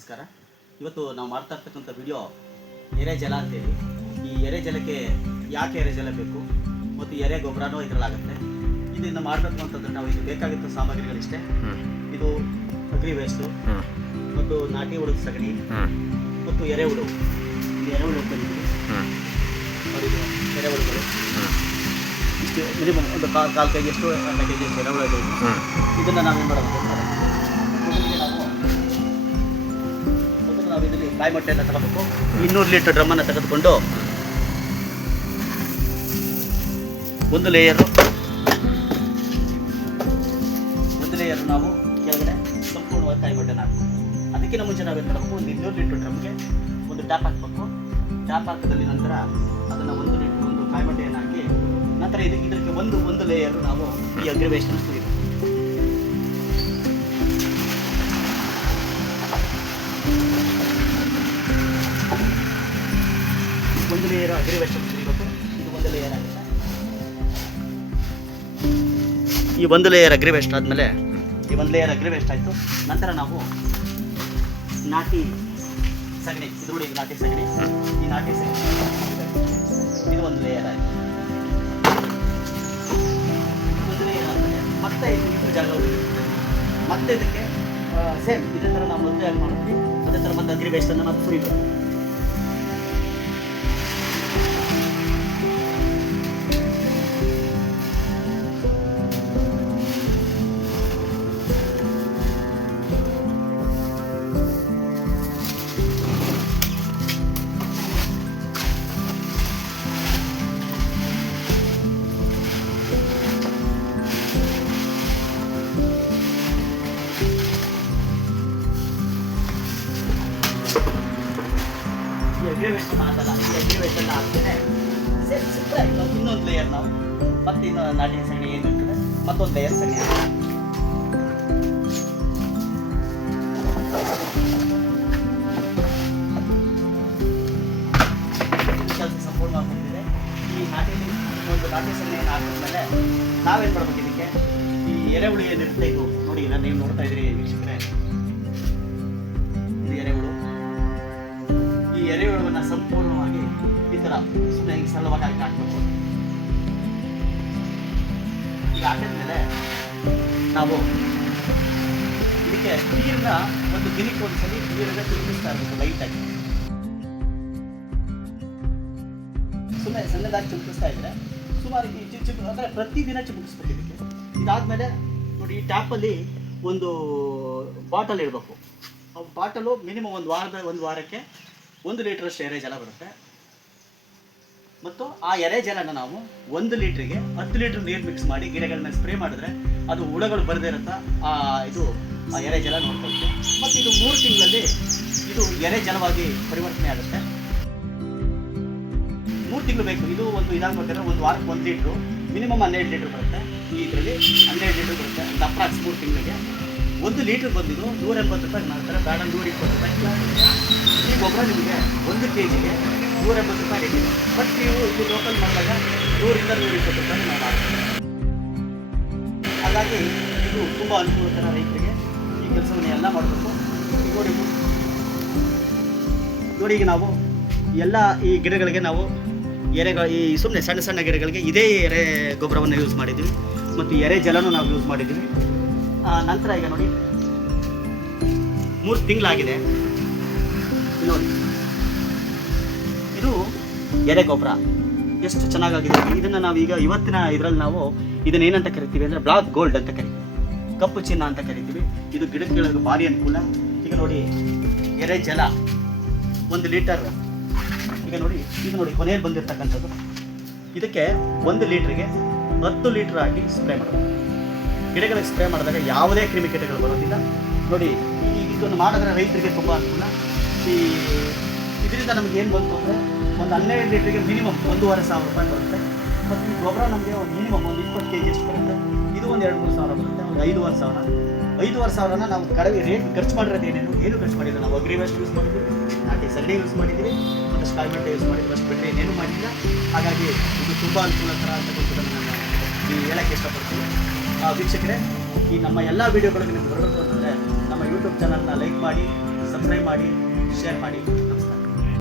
ನಮಸ್ಕಾರ. ಇವತ್ತು ನಾವು ಮಾಡ್ತಾ ಇರ್ತಕ್ಕಂಥ ವಿಡಿಯೋ ಎರೆ ಜಲ ಅಂತೇಳಿ. ಈ ಎರೆ ಜಲಕ್ಕೆ ಯಾಕೆ ಎರೆ ಜಲ ಬೇಕು? ಮತ್ತು ಎರೆ ಗೊಬ್ಬರನೂ ಇದರಲ್ಲಾಗುತ್ತೆ ಇದನ್ನು ಮಾಡಬೇಕು ಅಂತಂದ್ರೆ ನಾವು ಇದು ಬೇಕಾಗಿತ್ತು ಸಾಮಗ್ರಿಗಳಿಷ್ಟೇ. ಇದು ಅಗ್ರಿ ವೇಸ್ಟು ಮತ್ತು ನಾಟಿ ಹುಡುಗ ಸಗಣಿ. ಮತ್ತು ಎರೆಹುಳು ಇದು ಎರೆಹುಳು ಉಳು ನೋಡಿ ಇದು ಎರೆಹುಳುಗಳು ಇಷ್ಟು ಮಿನಿಮಮ್ ಒಂದು ಕಾಲು ಕಾಲು ಕೆ ಜಿಯಷ್ಟು ಅರ್ಧ ಕೆ ಇದೆ ಇದು. ಇದನ್ನು ನಾವೇನು ಮಾಡಬೇಕು? ಕಾಯಿ ಮೊಟ್ಟೆಯನ್ನು ತಗೋಬೇಕು. ಇನ್ನೂರು ಲೀಟರ್ ಡ್ರಮ್ಮನ್ನು ತೆಗೆದುಕೊಂಡು ಒಂದು ಲೇಯರು ಒಂದು ಲೇಯರ್ ನಾವು ಕೆಳಗಡೆ ಸಂಪೂರ್ಣವಾಗಿ ಕಾಯಿ ಮೊಟ್ಟೆನ ಹಾಕಬೇಕು. ಅದಕ್ಕಿಂತ ಮುಂಚೆ ನಾವೇನು ಮಾಡಬೇಕು? ಒಂದು ಇನ್ನೂರು ಲೀಟರ್ ಡ್ರಮ್ಗೆ ಒಂದು ಟ್ಯಾಪ್ ಹಾಕಬೇಕು. ಟ್ಯಾಪ್ ಹಾಕಿದಲ್ಲಿ ನಂತರ ಅದನ್ನು ಒಂದು ಲೀಟರ್ ಒಂದು ಕಾಯಿ ಮೊಟ್ಟೆಯನ್ನು ಹಾಕಿ ನಂತರ ಇದಕ್ಕೆ ಇದಕ್ಕೆ ಒಂದು ಒಂದು ಲೇಯರ್ ನಾವು ಈ ಅಗ್ರಿ ವೇಸ್ಟನ್ನು ಅಗ್ರಿವೇಶನ್ ಸುರಿಬೇಕು ಇದು ಒಂದು ಲೇಯರ್ ಈ ಒಂದು ಲೇಯರ್ ಅಗ್ರಿ ವೇಸ್ಟ್ ಆದಮೇಲೆ, ಈ ಒಂದು ಲೇಯರ್ ಅಗ್ರಿ ವೇಸ್ಟ್ ಆಯಿತು. ನಂತರ ನಾವು ನಾಟಿ ಸಗಣಿ, ಇದು ನೋಡಿ ನಾಟಿ ಸಗಣಿ. ಈ ನಾಟಿ ಸಗಣಿ ಇದು ಒಂದು ಲೇಯರ್ ಆಯಿತು? ಮತ್ತೆ ಜಾಗ ಮತ್ತೆ ಇದಕ್ಕೆ ಸೇಮ್ ಇದೇ ಥರ ನಾವು ಮೊದಲೇ ಮಾಡ್ತೀವಿ. ಅದೇ ಥರ ಮತ್ತೆ ಅಗ್ರಿ ವೇಸ್ಟನ್ನು ಮತ್ತೆ ಸುರಿಬೇಕು ಮಾಡಲ್ಲ ಎಲ್ಲ ಹಾಕ್ತೇನೆ ಸಿಂಪಲ್ ಆಗಿ ನಾವು ಇನ್ನೊಂದು ಲೇಯರ್ ನಾವು ಮತ್ತೆ ಇನ್ನೊಂದು ನಾಟಿ ಸಗಣಿ ಏನು ಮತ್ತೊಂದು ಲೇಯರ್ ಸಗಣಿ. ಕೆಲಸ ಸಂಪೂರ್ಣ ಆಗ್ತಿದೆ ಈ ನಾಟಿ ಒಂದು ನಾಟಿ ಸಗಣಿಯನ್ನು ಹಾಕಿದ್ಮೇಲೆ ನಾವೇನು ಮಾಡ್ಬೇಕು ಇದಕ್ಕೆ ಈ ಎರೆಹುಳು ಏನಿರುತ್ತೆ ಇದು ನೋಡಿ ನಾನು ನೀವು ನೋಡ್ತಾ ಇದ್ರಿ ವೀಕ್ಷಕರೇ ಇದು ಎರೆಹುಳು ಎರೆಹುಳುವನ್ನು ಸಂಪೂರ್ಣವಾಗಿ ಈ ಥರ ಸುಮ್ಮನೆ ಹಿಂಗೆ ಸರಳವಾಗಿ ಹಾಕಿ ಈಗ ಹಾಕಿದ್ಮೇಲೆ ನಾವು ಇದಕ್ಕೆ ನೀರನ್ನ ಒಂದು ದಿನಕ್ಕೆ ಒಂದ್ಸಲಿ ನೀರನ್ನ ತಿರುಗಿಸ್ತಾ ಇರಬೇಕು ಲೈಟಾಗಿ ಸುಮ್ಮನೆ ಸಣ್ಣದಾಗಿ ಚಿಮುಕಿಸ್ತಾ ಇದ್ರೆ ಸುಮಾರು ಈ ಚಿ ಚಿಮ್ ಅಂದರೆ ಪ್ರತಿದಿನ ಚಿಮುಕಿಸ್ಬೇಕು ಇದಕ್ಕೆ. ಇದಾದಮೇಲೆ ನೋಡಿ, ಈ ಟ್ಯಾಪಲ್ಲಿ ಒಂದು ಬಾಟಲ್ ಇಡಬೇಕು. ಆ ಬಾಟಲು ಮಿನಿಮಮ್ ಒಂದು ವಾರದ, ಒಂದು ವಾರಕ್ಕೆ ಒಂದು ಲೀಟ್ರಷ್ಟು ಎರೆ ಜಲ ಬರುತ್ತೆ. ಮತ್ತು ಆ ಎರೆ ಜಲನ ನಾವು ಒಂದು ಲೀಟ್ರಿಗೆ ಹತ್ತು ಲೀಟ್ರ್ ನೀರು ಮಿಕ್ಸ್ ಮಾಡಿ ಗಿಡಗಳನ್ನ ಸ್ಪ್ರೇ ಮಾಡಿದ್ರೆ ಅದು ಹುಳಗಳು ಬರದೇ ಇರುತ್ತಾ ಆ ಇದು, ಆ ಎರೆ ಜಲ ನೋಡ್ಕೊಳ್ತೀವಿ ಮತ್ತು ಇದು ಮೂರು ತಿಂಗಳಲ್ಲಿ ಇದು ಎರೆ ಜಲವಾಗಿ ಪರಿವರ್ತನೆ ಆಗುತ್ತೆ. ಮೂರು ತಿಂಗಳು ಬೇಕು. ಇದು ಒಂದು ಇದಾಗ್ಬೇಕಾದ್ರೆ ಒಂದು ವಾರಕ್ಕೆ ಒಂದು ಲೀಟ್ರು, ಮಿನಿಮಮ್ ಹನ್ನೆರಡು ಲೀಟ್ರ್ ಬರುತ್ತೆ. ಈ ಇದರಲ್ಲಿ ಹನ್ನೆರಡು ಲೀಟ್ರ್ ಬರುತ್ತೆ. ಒಂದು ಅಪ್ರಾಕ್ಸ್ ಮೂರು ತಿಂಗಳಿಗೆ. ಒಂದು ಲೀಟ್ರ್ ಬಂದಿದ್ದು ನೂರ ಎಂಬತ್ತು ರೂಪಾಯಿ ಮಾಡ್ತಾರೆ ಬೇಡ ನೂರ ಇಪ್ಪತ್ತು ರೂಪಾಯಿ ಈ ಗೊಬ್ಬರ ನಿಮಗೆ ಒಂದು ಕೆ ಜಿಗೆ ನೂರ ಎಂಬತ್ತು ರೂಪಾಯಿ ಇದೆ. ಬಟ್ ನೀವು ಇದು ಲೋಕಲ್ ಮಾಡಿದಾಗ ನೂರಿಂದ ನೂರ ಇಪ್ಪತ್ತು ರೂಪಾಯಿ ನಾವು ಮಾಡ್ತೀವಿ ಹಾಗಾಗಿ ಇದು ತುಂಬ ಅನುಕೂಲಕರ ರೈತರಿಗೆ ಈ ಕೆಲಸವನ್ನು ಎಲ್ಲ ಮಾಡಬೇಕು. ನೋಡಿ ನೋಡಿ ಈಗ ನಾವು ಎಲ್ಲ ಈ ಗಿಡಗಳಿಗೆ ನಾವು ಎರೆಗಳ, ಈ ಸುಮ್ಮನೆ ಸಣ್ಣ ಸಣ್ಣ ಗಿಡಗಳಿಗೆ ಇದೇ ಎರೆ ಗೊಬ್ಬರವನ್ನು ಯೂಸ್ ಮಾಡಿದ್ದೀವಿ. ಮತ್ತು ಎರೆ ಜಲನೂ ನಾವು ಯೂಸ್ ಮಾಡಿದ್ದೀವಿ. ನಂತರ ಈಗ ನೋಡಿ. ಮೂರು ತಿಂಗಳಾಗಿದೆ. ನೋಡಿ. ಇದು ಎರೆ ಗೊಬ್ಬರ ಎಷ್ಟು ಚೆನ್ನಾಗಾಗಿದೆ ಇದನ್ನು ನಾವು ಈಗ ಇವತ್ತಿನ ಇದರಲ್ಲಿ ನಾವು ಇದನ್ನ ಏನಂತ ಕರಿತೀವಿ ಅಂದರೆ ಬ್ಲಾಕ್ ಗೋಲ್ಡ್ ಅಂತ ಕರಿತೀವಿ. ಕಪ್ಪು ಚಿನ್ನ ಅಂತ ಕರಿತೀವಿ. ಇದು ಗಿಡಗಳಿಗೆ ಭಾರಿ ಅನುಕೂಲ. ಈಗ ನೋಡಿ, ಎರೆ ಜಲ. ಒಂದು ಲೀಟರ್. ಈಗ ನೋಡಿ, ಇದು ನೋಡಿ, ಕೊನೆಯಲ್ಲಿ ಬಂದಿರತಕ್ಕಂಥದ್ದು. ಇದಕ್ಕೆ ಒಂದು ಲೀಟ್ರಿಗೆ ಹತ್ತು ಲೀಟ್ರ್ ಹಾಕಿ ಸ್ಪ್ರೇ ಮಾಡಬೇಕು ಗಿಡಗಳಿಗೆ ಸ್ಪ್ರೇ ಮಾಡಿದಾಗ ಯಾವುದೇ ಕ್ರಿಮಿಕೀಟಗಳು ಬರೋದಿಲ್ಲ. ನೋಡಿ, ಈ ಇದನ್ನು ಮಾಡಿದ್ರೆ ರೈತರಿಗೆ ತುಂಬ ಅನುಕೂಲ. ಈ ಇದರಿಂದ ನಮ್ಗೆ ಏನು ಬಂತು ಅಂದರೆ ಒಂದು ಹನ್ನೆರಡು ಲೀಟ್ರಿಗೆ ಮಿನಿಮಮ್ ಒಂದೂವರೆ ಸಾವಿರ ರೂಪಾಯಿ ಬರುತ್ತೆ. ಮತ್ತು ಈ ಗೊಬ್ಬರ ನಮಗೆ ಒಂದು ಮಿನಿಮಮ್ ಒಂದು ಇಪ್ಪತ್ತು ಕೆ ಜಿ ಎಷ್ಟು ಬರುತ್ತೆ. ಇದು ಒಂದು ಎರಡು ಮೂರು ಸಾವಿರ ಬರುತ್ತೆ, ಒಂದು ಐದೂವರೆ ಸಾವಿರ. ಐದೂವರೆ ಸಾವಿರನ ನಾವು ಕಡಿಮೆ ರೇಟ್ ಖರ್ಚು ಮಾಡಿರೋದು ಏನೇನು? ಏನು ಖರ್ಚು ಮಾಡಿಲ್ಲ ನಾವು ಅಗ್ರಿ ವೇಸ್ಟ್ ಯೂಸ್ ಮಾಡಿದ್ವಿ, ನಾಟಿ ಸಗಣಿ ಯೂಸ್ ಮಾಡಿದ್ದೀವಿ ಮತ್ತು ಸ್ಕಾಲ್ಮೆಂಟ್ ಯೂಸ್ ಮಾಡಿದ್ವಿ, ಅಷ್ಟು ಬಿಟ್ಟರೆ ಏನೇನು ಮಾಡಿಲ್ಲ. ಹಾಗಾಗಿ ಇದು ತುಂಬ ಅನುಕೂಲಕರ ಅಂತ ಗೊತ್ತು ನಾನು ಹೇಳಕ್ಕೆ ಇಷ್ಟಪಡ್ತೀನಿ. ವೀಕ್ಷಕರೇ, ಈ ನಮ್ಮ ಎಲ್ಲ ವಿಡಿಯೋಗಳು ನಿಮಗೆ ಬರಬೇಕು ಅಂತಂದರೆ ನಮ್ಮ ಯೂಟ್ಯೂಬ್ ಚಾನಲ್ನ ಲೈಕ್ ಮಾಡಿ ಸಬ್ಸ್ಕ್ರೈಬ್ ಮಾಡಿ ಶೇರ್ ಮಾಡಿ.